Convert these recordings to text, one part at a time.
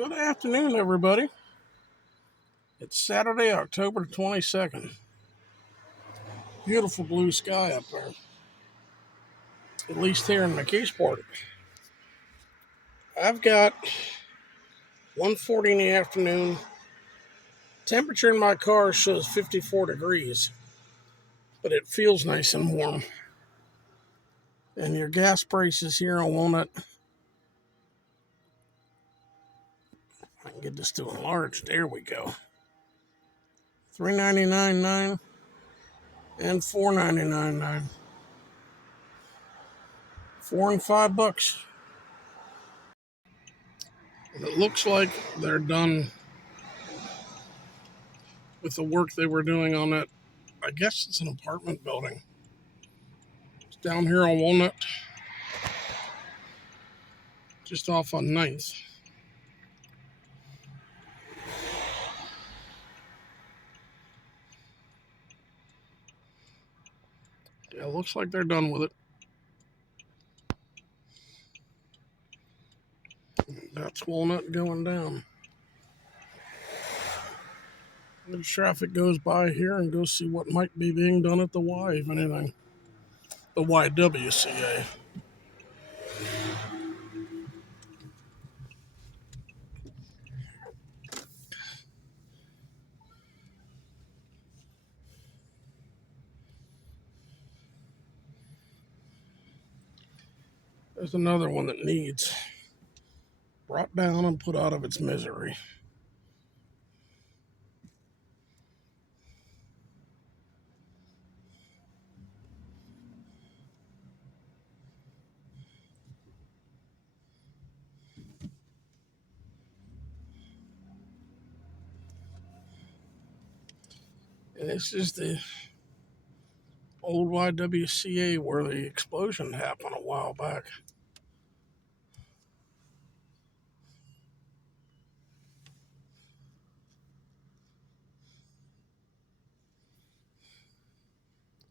Good afternoon, everybody. It's Saturday, October 22nd. Beautiful blue sky up there, at least here in McKeesport. I've got 1:40 in the afternoon. Temperature in my car shows 54 degrees, but it feels nice and warm. And your gas prices here on Walnut, I can get this to enlarge. There we go. $3.99.9 and $4.99.9. $4 and $5. And it looks like they're done with the work they were doing on that. I guess it's an apartment building. It's down here on Walnut, just off on 9th. Yeah, it looks like they're done with it. That's Walnut going down. The traffic goes by here and go see what might be being done at the Y, if anything. The YWCA. There's another one that needs brought down and put out of its misery. And this is the old YWCA where the explosion happened a while back.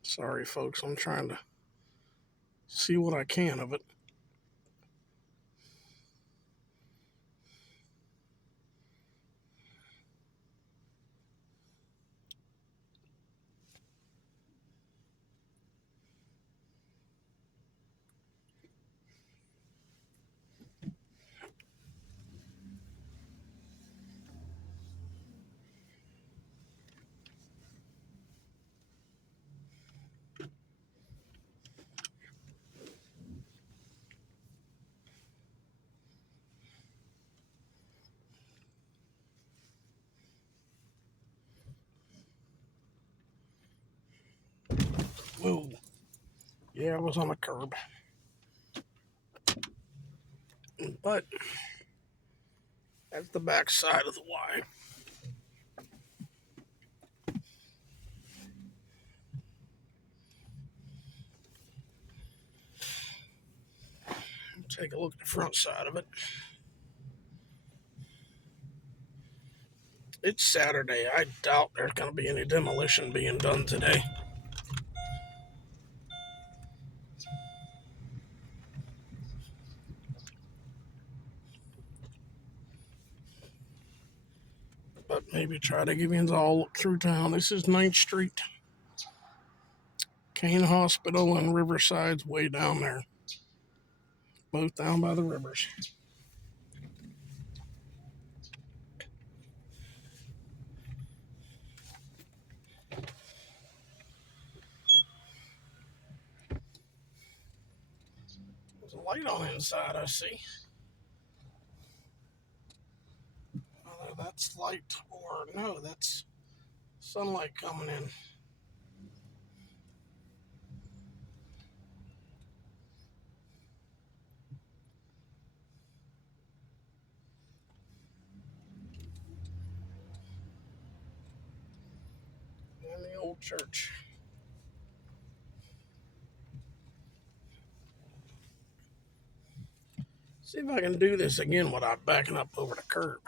Sorry, folks, I'm trying to see what I can of it. Whoa. Yeah, I was on the curb. But that's the back side of the Y. Take a look at the front side of it. It's Saturday. I doubt there's going to be any demolition being done today. But maybe try to give you all look through town. This is 9th Street. Kane Hospital and Riverside's way down there. Both down by the rivers. There's a light on the inside, I see. Whether that's light or no, that's sunlight coming in. And the old church. See if I can do this again without backing up over the curb.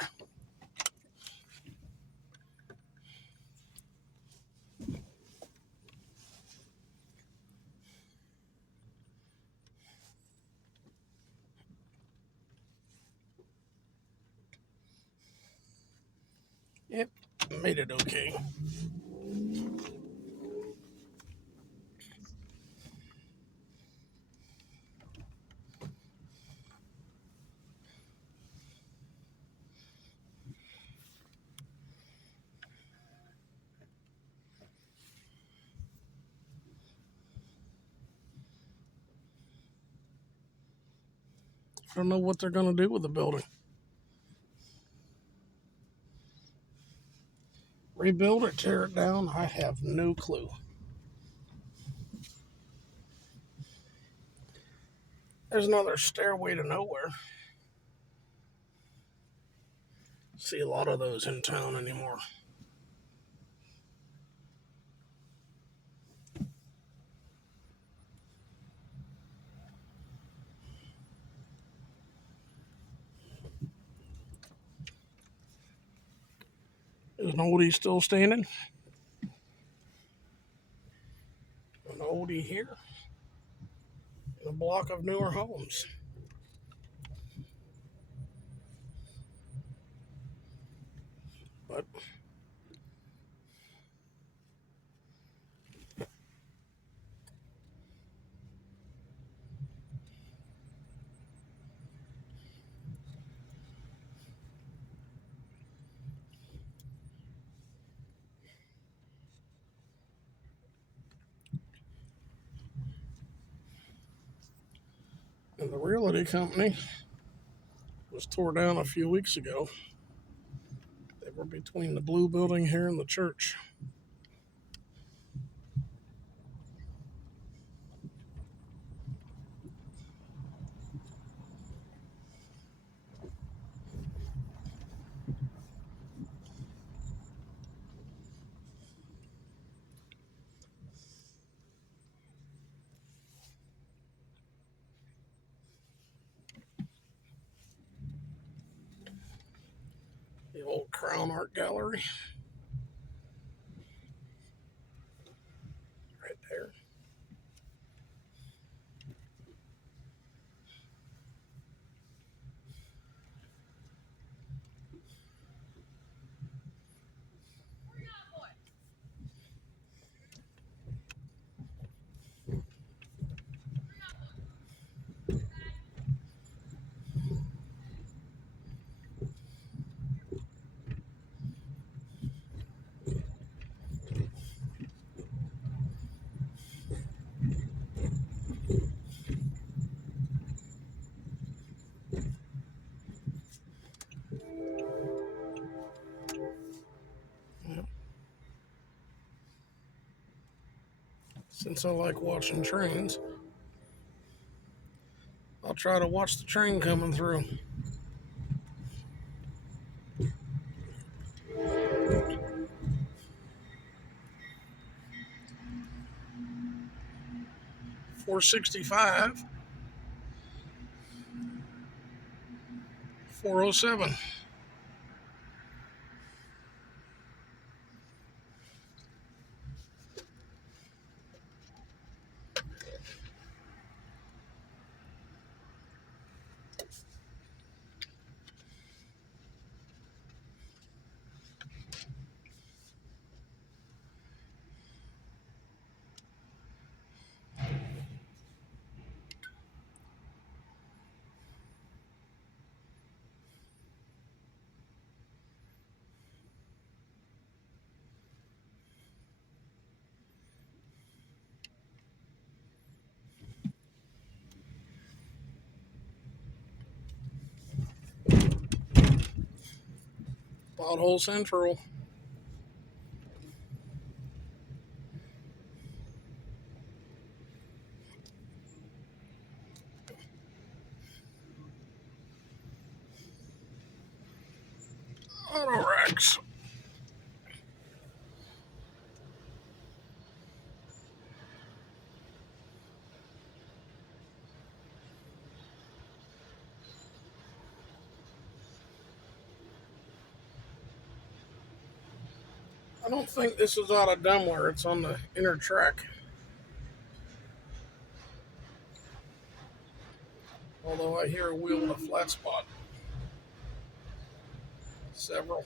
Yep, made it okay. I don't know what they're going to do with the building. Rebuild it, tear it down? I have no clue. There's another stairway to nowhere. See a lot of those in town anymore. Is an oldie still standing? An oldie here in a block of newer homes. But and the realty company was tore down a few weeks ago. They were between the blue building here and the church. The old Crown Art Gallery right there. Yep. Since I like watching trains, I'll try to watch the train coming through. $465, $407. Pothole Central. Auto Rex. I don't think this is out of Daimler. It's on the inner track. Although I hear a wheel in a flat spot. Several.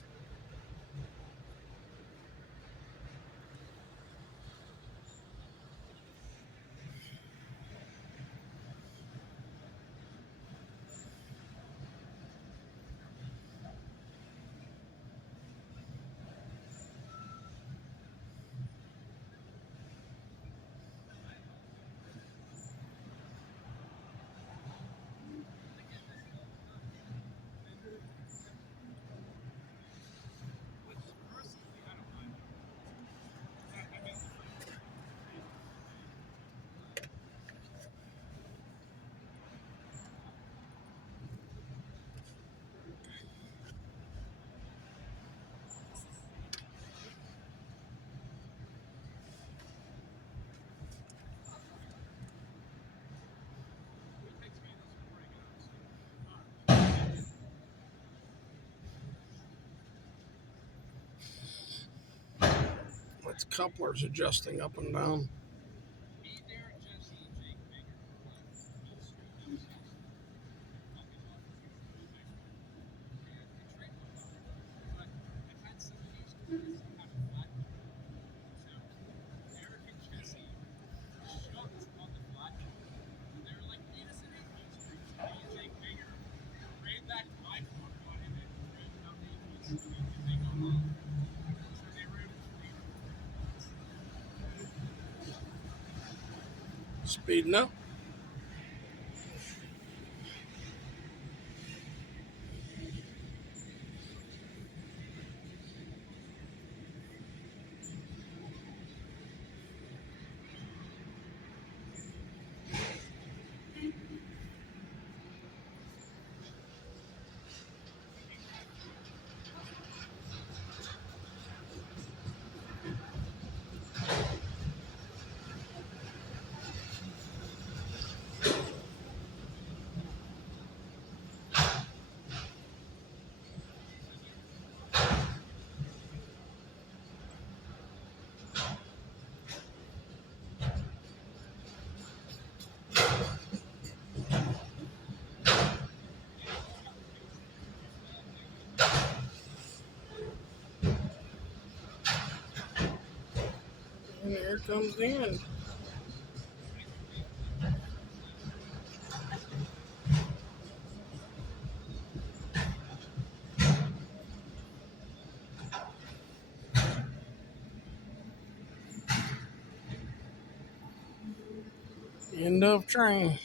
That's couplers adjusting up and down. Speeding up. And here comes the end. End of train.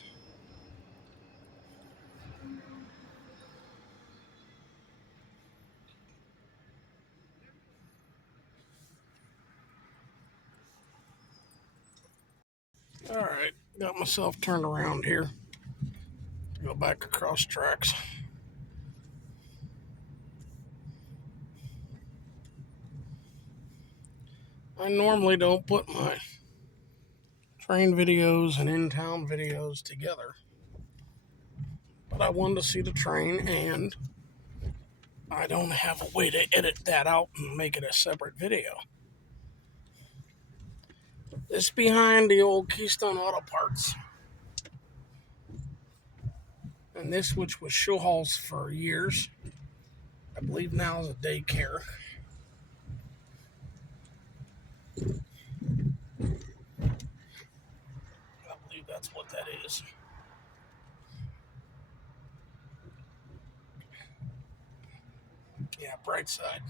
Alright, got myself turned around here. Go back across tracks. I normally don't put my train videos and in-town videos together, but I wanted to see the train, and I don't have a way to edit that out and make it a separate video. This behind the old Keystone Auto Parts, and this, which was show halls for years, I believe now is a daycare. I believe that's what that is. Yeah, bright side.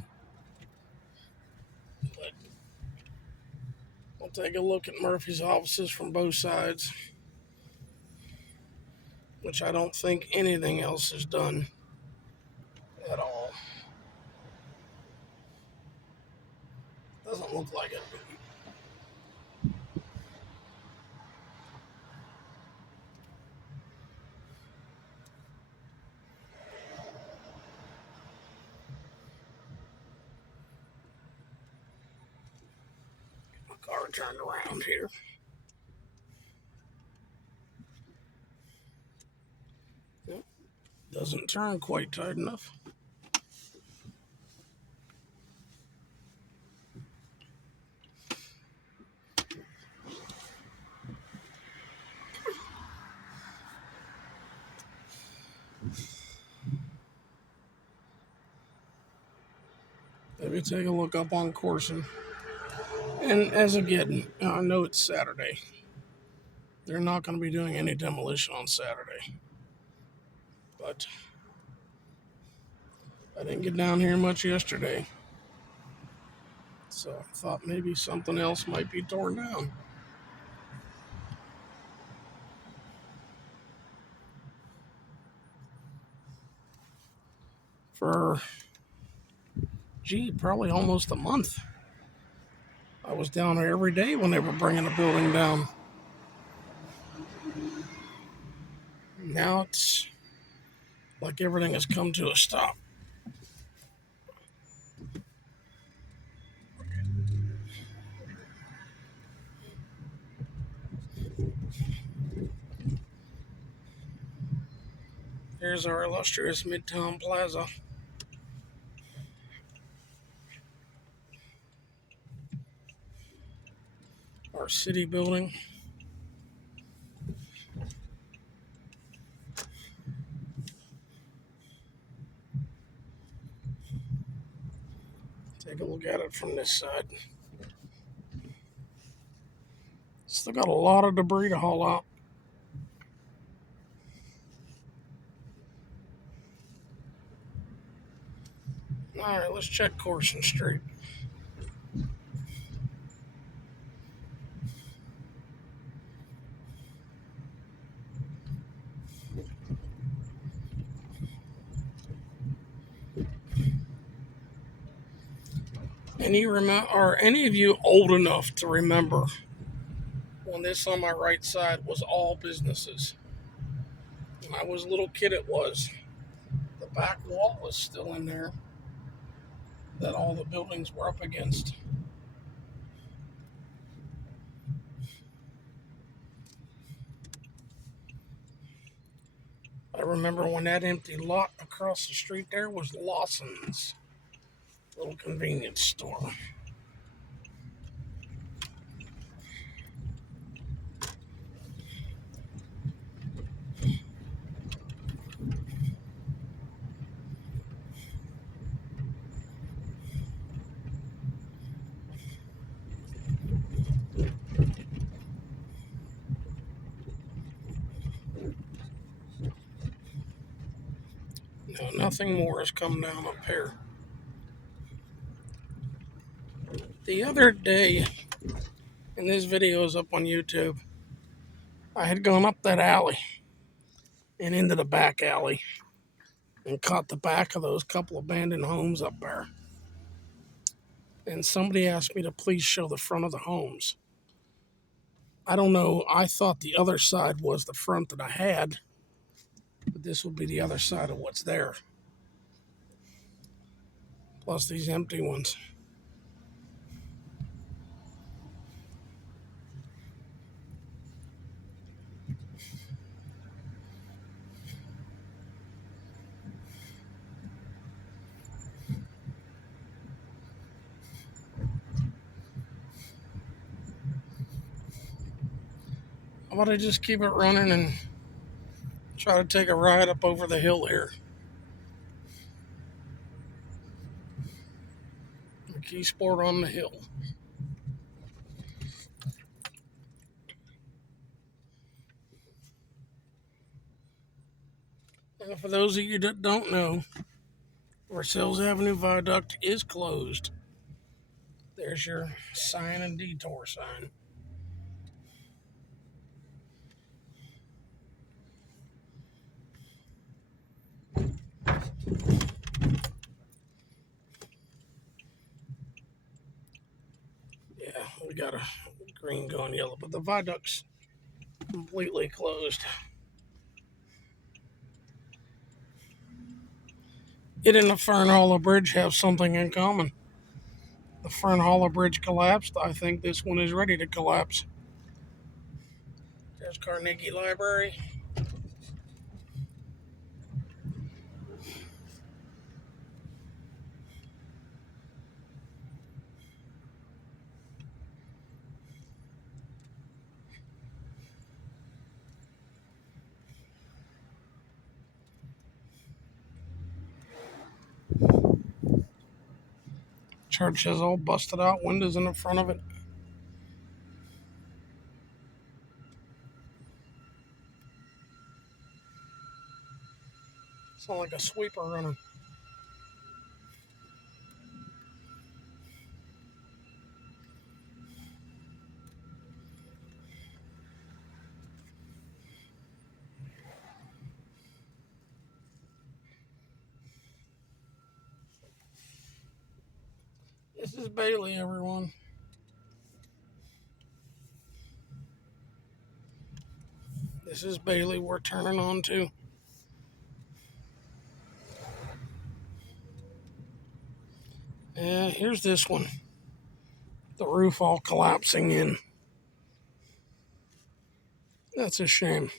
But we'll take a look at Murphy's offices from both sides, which I don't think anything else is done at all. Doesn't look like it. My car turned around here. Yep. Doesn't turn quite tight enough. Maybe take a look up on Corson. And as again, I know it's Saturday. They're not going to be doing any demolition on Saturday. But I didn't get down here much yesterday. So I thought maybe something else might be torn down. For, probably almost a month. I was down there every day when they were bringing the building down. Now it's like everything has come to a stop. Here's our illustrious Midtown Plaza. our city building. Take a look at it from this side. Still got a lot of debris to haul out. Alright, let's check Corson Street. Are any of you old enough to remember when this on my right side was all businesses? When I was a little kid, it was. The back wall was still in there that all the buildings were up against. I remember when that empty lot across the street there was Lawson's little convenience store. No, nothing more has come down up here. The other day, and this video is up on YouTube, I had gone up that alley and into the back alley and caught the back of those couple abandoned homes up there. And somebody asked me to please show the front of the homes. I don't know, I thought the other side was the front that I had, but this will be the other side of what's there. Plus these empty ones. How about I just keep it running and try to take a ride up over the hill here? McKeesport on the hill. And for those of you that don't know, Versailles Avenue Viaduct is closed. There's your sign and detour sign. Yeah, we got a green going yellow, but the viaduct's completely closed. It and the Fern Hollow Bridge have something in common. The Fern Hollow Bridge collapsed. I think this one is ready to collapse. There's Carnegie Library. Church has all busted out windows in the front of it. Sound like a sweeper running. This is Bailey, everyone. This is Bailey we're turning on to. And here's this one. The roof all collapsing in. That's a shame.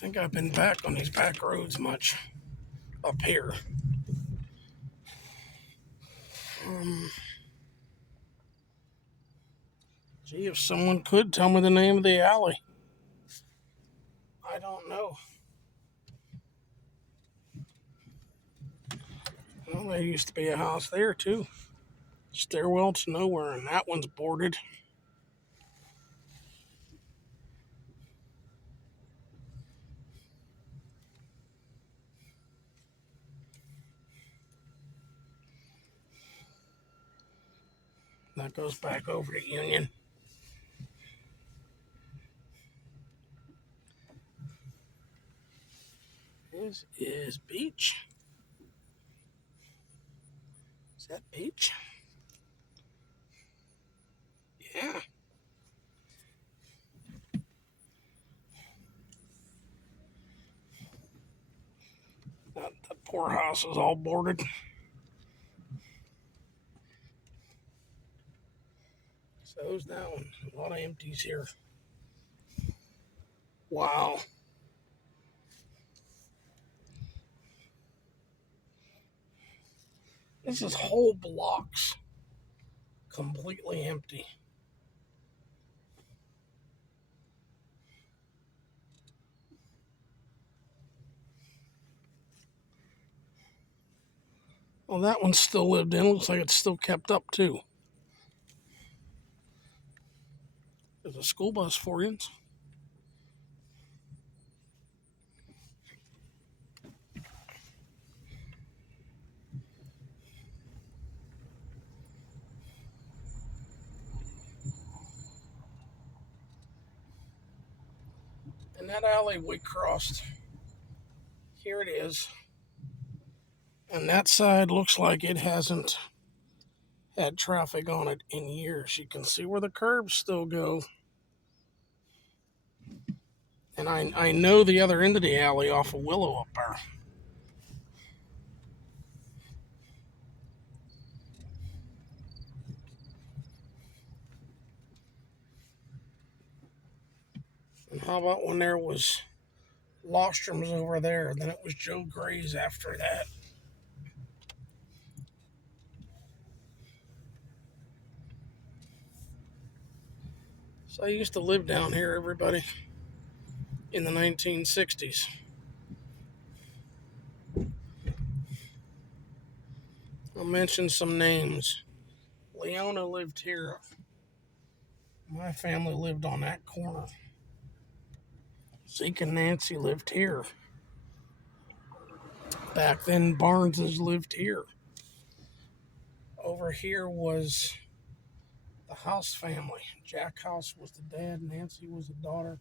think I've been back on these back roads much up here. Gee, if someone could tell me the name of the alley. I don't know. Well, there used to be a house there too. Stairwell to Nowhere, and that one's boarded. That goes back over to Union. This is Beach. Is that Beach? Yeah. That poor house is all boarded. So's that one. A lot of empties here. Wow. This is whole blocks completely empty. Well, that one's still lived in. Looks like it's still kept up too. There's a school bus for you. And that alley we crossed, here it is. And that side looks like it hasn't had traffic on it in years. You can see where the curbs still go. And I know the other end of the alley off of Willow up there. And how about when there was Lostrom's over there, then it was Joe Gray's after that. So I used to live down here, everybody, in the 1960s. I'll mention some names. Leona lived here. My family lived on that corner. Zeke and Nancy lived here. Back then, Barneses lived here. Over here was the House family. Jack House was the dad, Nancy was the daughter.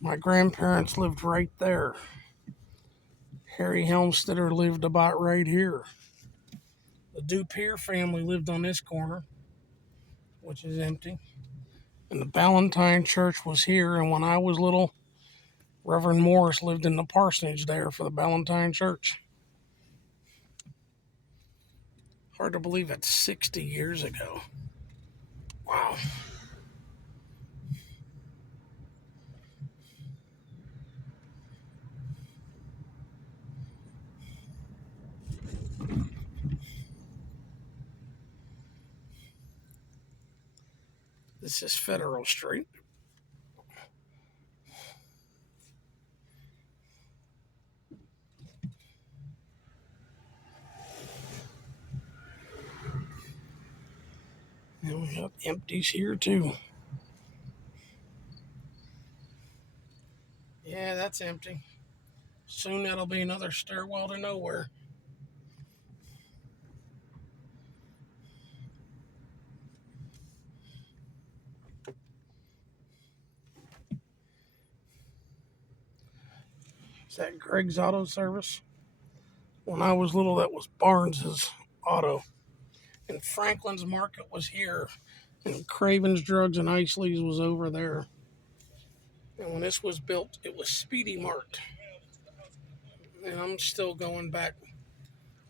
My grandparents lived right there. Harry Helmstetter lived about right here. The Dupier family lived on this corner, which is empty. And the Ballantine Church was here, and when I was little, Reverend Morris lived in the parsonage there for the Ballantine Church. Hard to believe it's 60 years ago. Wow. This is Federal Street. And we got empties here too. Yeah, that's empty. Soon that'll be another stairwell to nowhere. Is that Greg's Auto Service? When I was little, that was Barnes's Auto. And Franklin's Market was here. And Craven's Drugs and Isley's was over there. And when this was built, it was Speedy Mart. And I'm still going back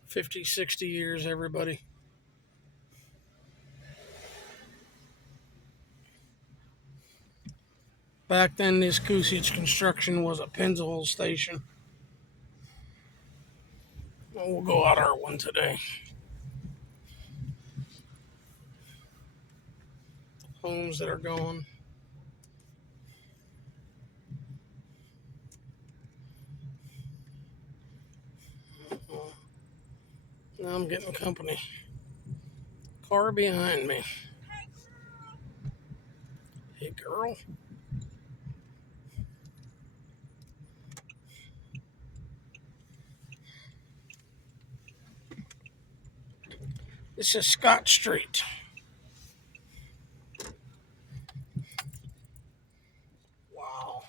50, 60 years, everybody. Back then, this Coosage Construction was a Pennzoil station. Well, we'll go out our one today. Homes that are gone. Now I'm getting company. Car behind me. Hey, girl. This is Scott Street. Wow.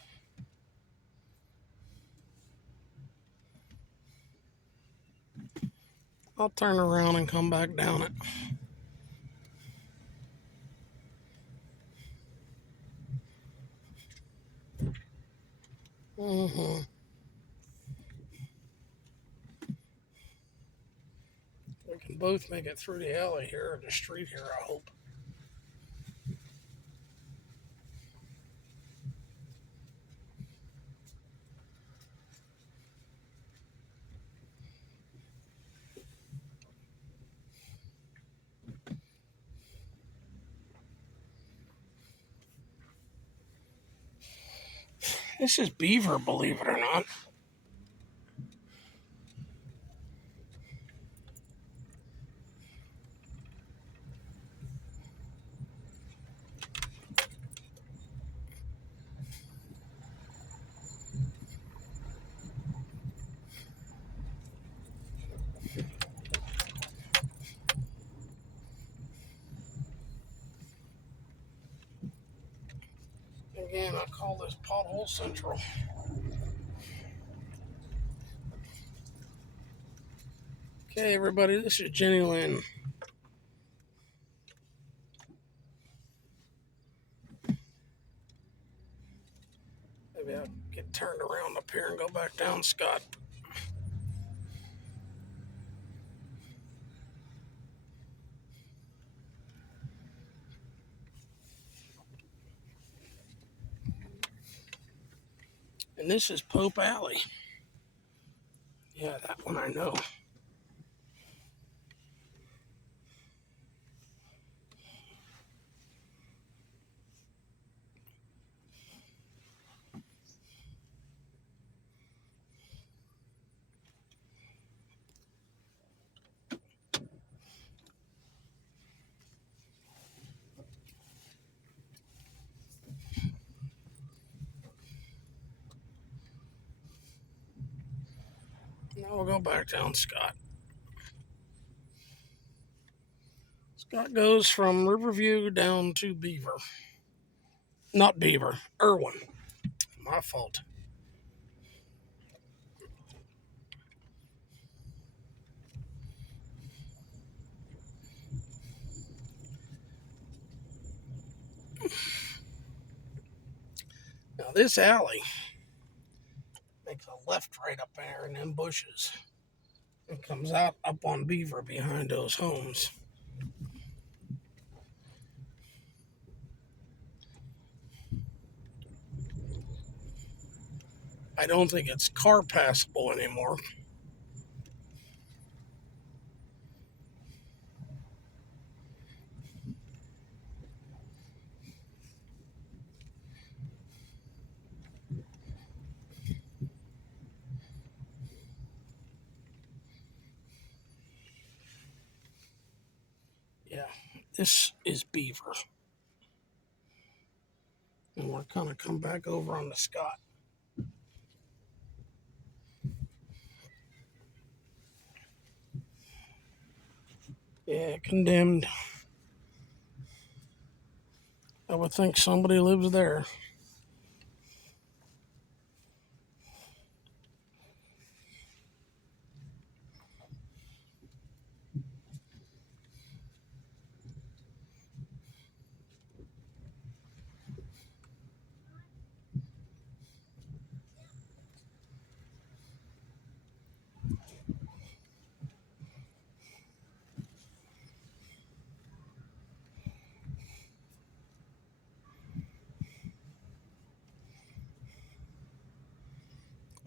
I'll turn around and come back down it. Mm-hmm. We can both make it through the alley here, or the street here, I hope. This is Beaver, believe it or not. Again, I call this Pothole Central. Okay, everybody, this is Jenny Lynn. Maybe I'll get turned around up here and go back down Scott. And this is Pope Alley. Yeah, that one I know. Now we'll go back down Scott. Scott goes from Riverview down to Beaver. Not Beaver, Irwin. My fault. Now this alley makes a left right up there in them bushes. It comes out up on Beaver behind those homes. I don't think it's car passable anymore. Yeah, this is Beaver. And we're kind of come back over on the Scott. Yeah, condemned. I would think somebody lives there.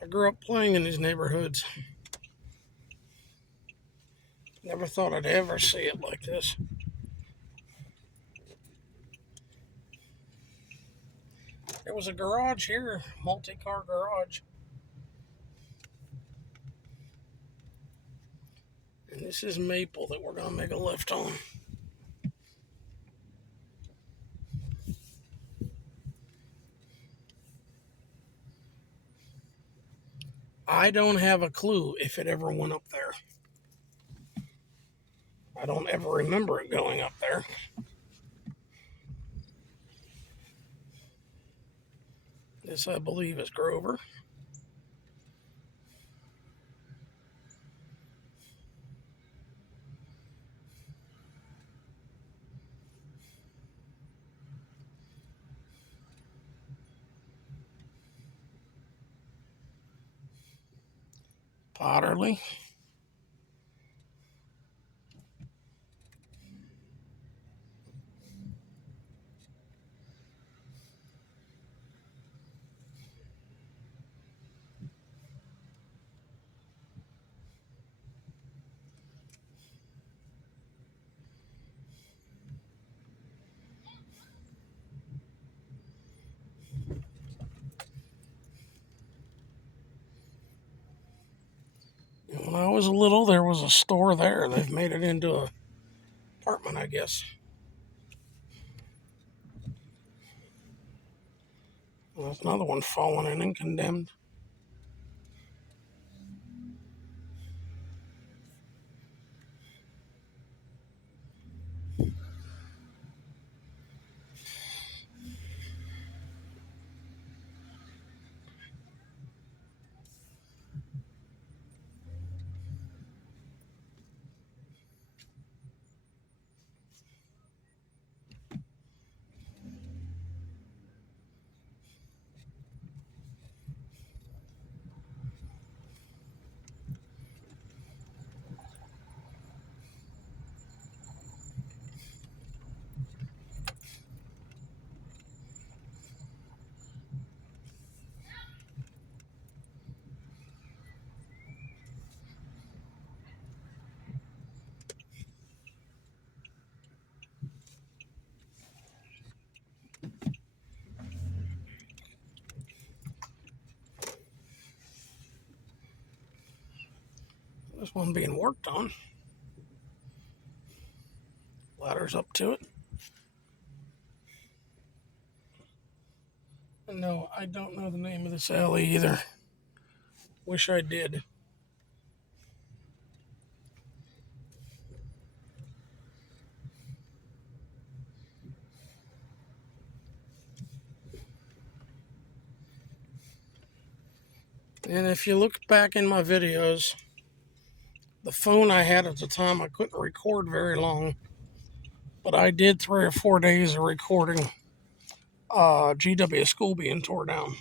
I grew up playing in these neighborhoods. Never thought I'd ever see it like this. There was a garage here, multi-car garage. And this is Maple that we're going to make a left on. I don't have a clue if it ever went up there. I don't ever remember it going up there. This, I believe, is Grover. Potterly. When I was little, there was a store there. They've made it into an apartment, I guess. Well, there's another one fallen in and condemned. This one being worked on. Ladders up to it. And no, I don't know the name of this alley either. Wish I did. And if you look back in my videos, the phone I had at the time, I couldn't record very long. But I did 3 or 4 days of recording GW school being tore down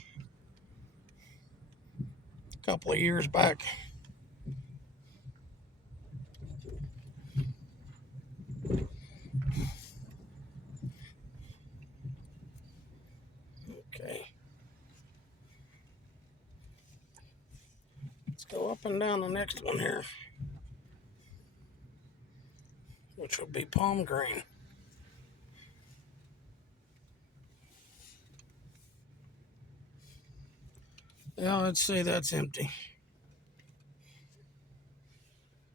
a couple of years back. Okay. Let's go up and down the next one here, which will be Palm Green. Yeah, I'd say that's empty.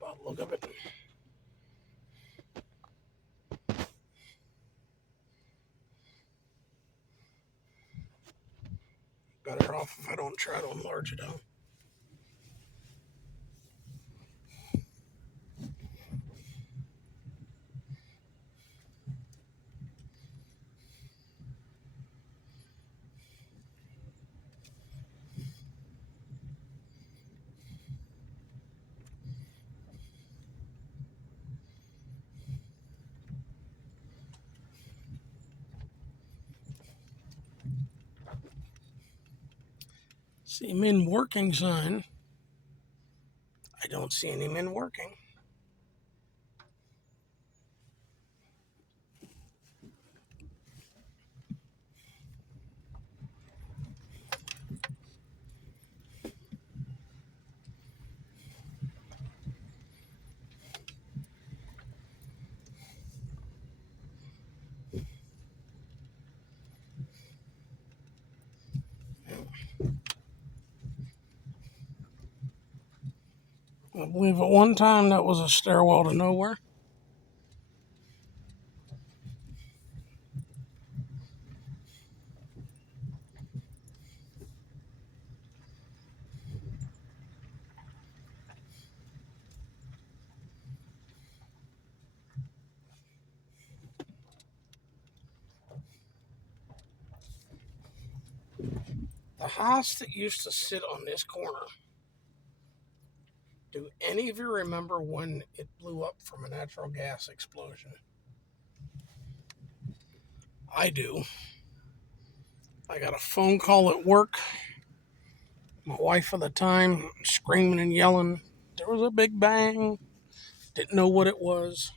By the look of it. Better off if I don't try to enlarge it out. See men working sign. I don't see any men working. believe at one time that was a stairwell to nowhere. The house that used to sit on this corner, do any of you remember when it blew up from a natural gas explosion? I do. I got a phone call at work. My wife at the time screaming and yelling. There was a big bang. Didn't know what it was.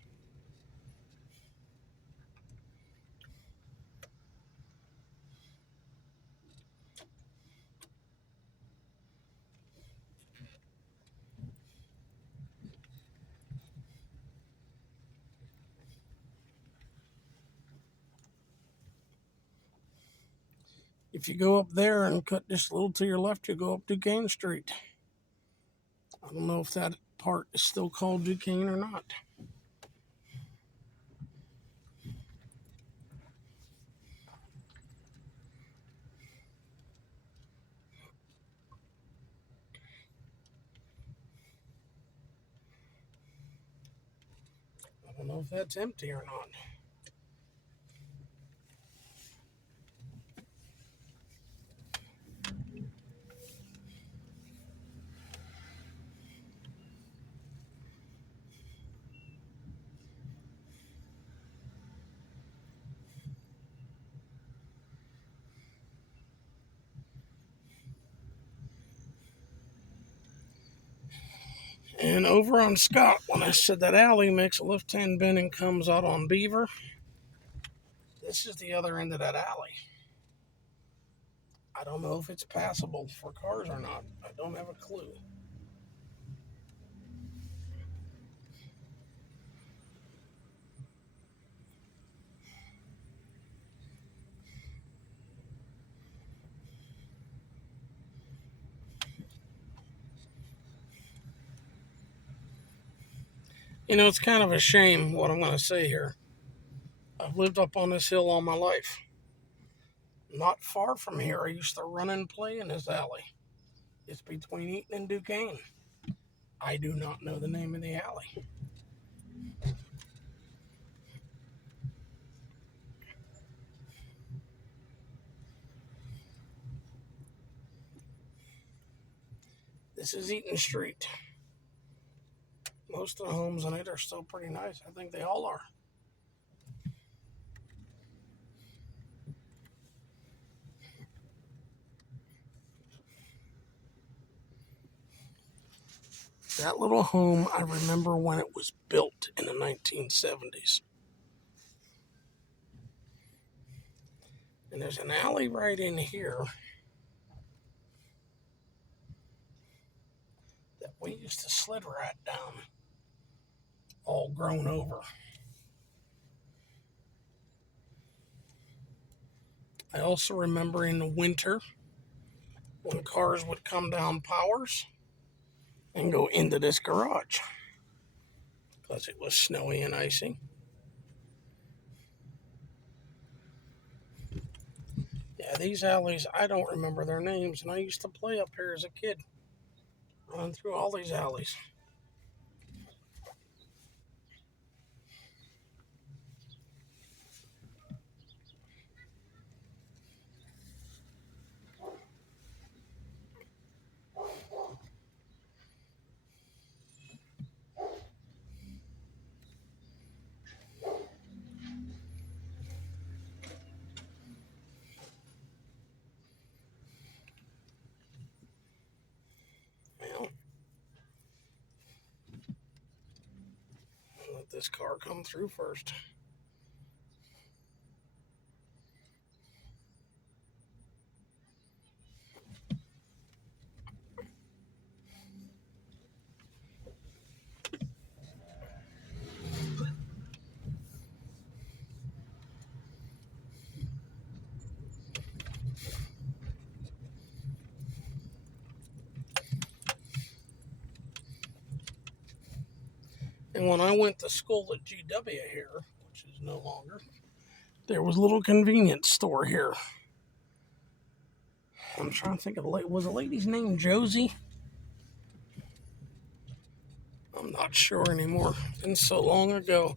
If you go up there and cut just a little to your left, you go up Duquesne Street. I don't know if that part is still called Duquesne or not. I don't know if that's empty or not. And over on Scott, when I said that alley makes a left-hand bend and comes out on Beaver, this is the other end of that alley. I don't know if it's passable for cars or not. I don't have a clue. You know, it's kind of a shame what I'm going to say here. I've lived up on this hill all my life. Not far from here, I used to run and play in this alley. It's between Eaton and Duquesne. I do not know the name of the alley. This is Eaton Street. Most of the homes on it are still pretty nice. I think they all are. That little home, I remember when it was built in the 1970s. And there's an alley right in here that we used to sled rat down, all grown over. I also remember in the winter when cars would come down Powers and go into this garage because it was snowy and icy. Yeah, these alleys, I don't remember their names, and I used to play up here as a kid, running through all these alleys. Well, let this car come through first. And when I went to school at GW here, which is no longer, there was a little convenience store here. I'm trying to think of was the lady's name Josie? I'm not sure anymore. It's been so long ago.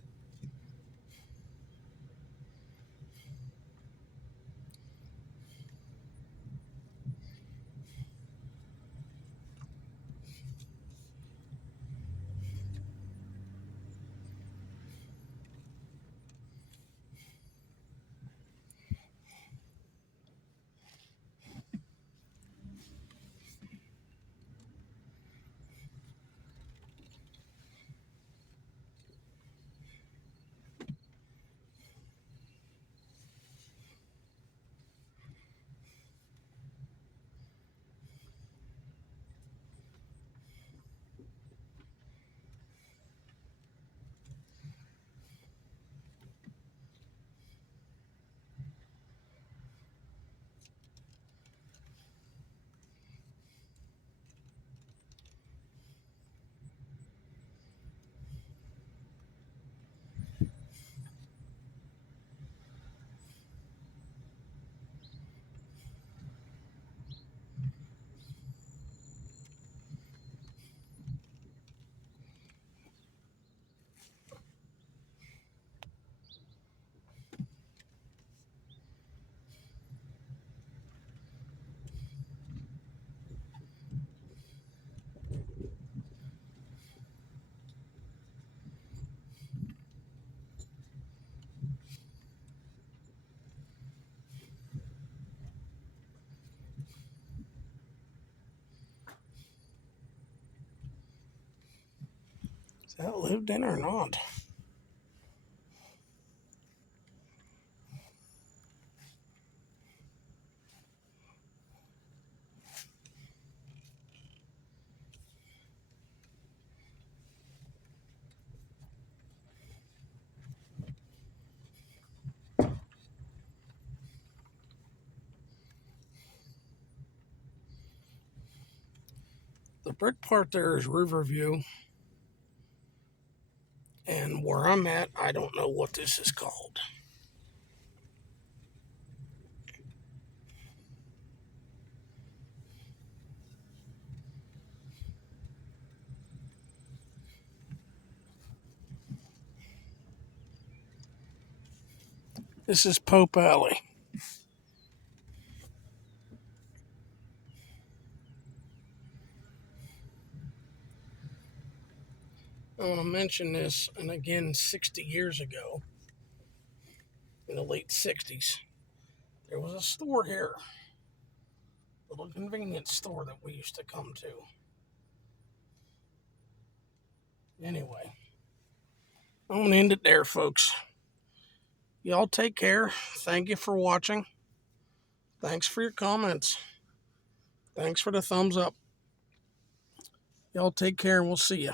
Is that lived in or not? The brick part there is Riverview. And where I'm at, I don't know what this is called. This is Pope Alley. I want to mention this, and again, 60 years ago, in the late 60s, there was a store here, a little convenience store that we used to come to. Anyway, I'm going to end it there, folks. Y'all take care. Thank you for watching. Thanks for your comments. Thanks for the thumbs up. Y'all take care, and we'll see you.